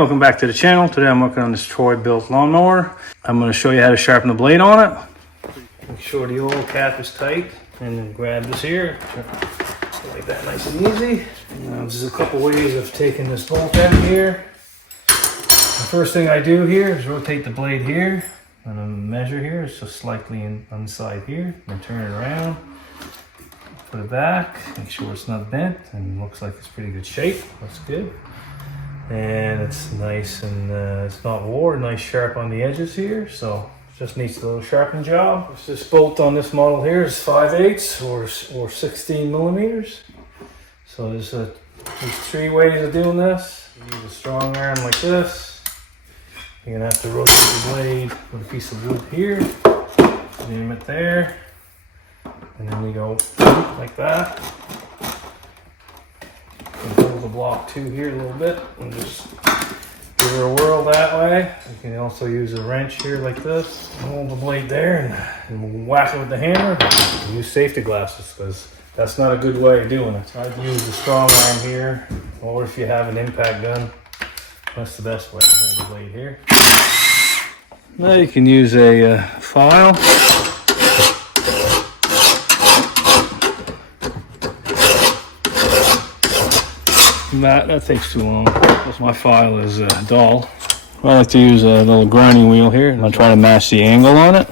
Welcome back to the channel. Today I'm working on this Troy built lawnmower. I'm going to show you how to sharpen the blade on it. Make sure the oil cap is tight and then grab this here. Like that, nice and easy. Now there's a couple ways of taking this bolt out here. The first thing I do here is rotate the blade here. I'm going to measure here, so slightly on the side here, and turn it around. Put it back, make sure it's not bent, and looks like it's pretty good shape. Looks good. And it's nice and it's not wore, nice sharp on the edges here, so it just needs a little sharpening job. This bolt on this model here is 5/8 or 16 millimeters. So there's three ways of doing this. You use a strong arm like this. You're gonna have to rotate the blade with a piece of wood here, aim it there, and then we go like that. Hold the block too here a little bit and just give her a whirl that way. You can also use a wrench here like this. Hold the blade there and whack it with the hammer. Use safety glasses because that's not a good way of doing it. I'd use a strong arm here, or if you have an impact gun, that's the best way. Hold the blade here. Now you can use a file. That takes too long because my file is dull. I like to use a little grinding wheel here. I'm going to try to match the angle on it.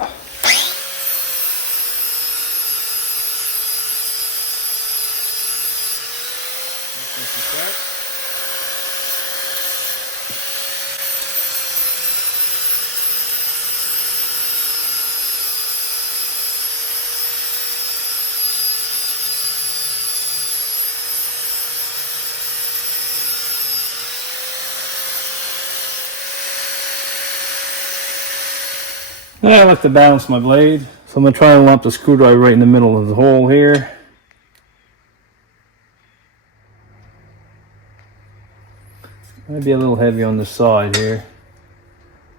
I like to balance my blade, so I'm going to try and lump the screwdriver right in the middle of the hole here. Might be a little heavy on the side here.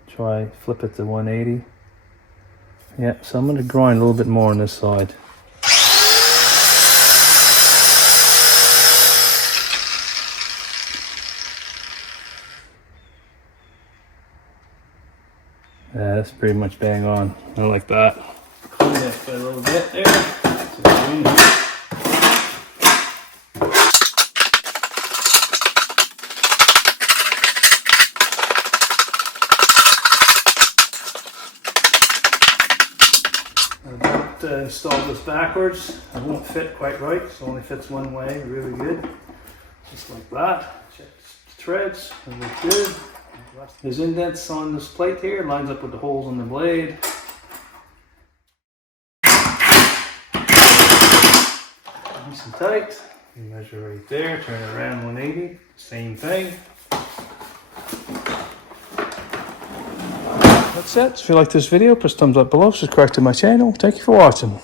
Try flip it to 180. Yeah, so I'm going to grind a little bit more on this side. Yeah, that's pretty much bang on. I like that. Clean that a little bit there. I don't install this backwards. It won't fit quite right. It only fits one way, really good. Just like that. Check the threads, they look good. There's indents on this plate here, lines up with the holes on the blade. Nice and tight. You measure right there, turn it around 180, same thing. That's it. If you like this video, press thumbs up below, subscribe to my channel. Thank you for watching.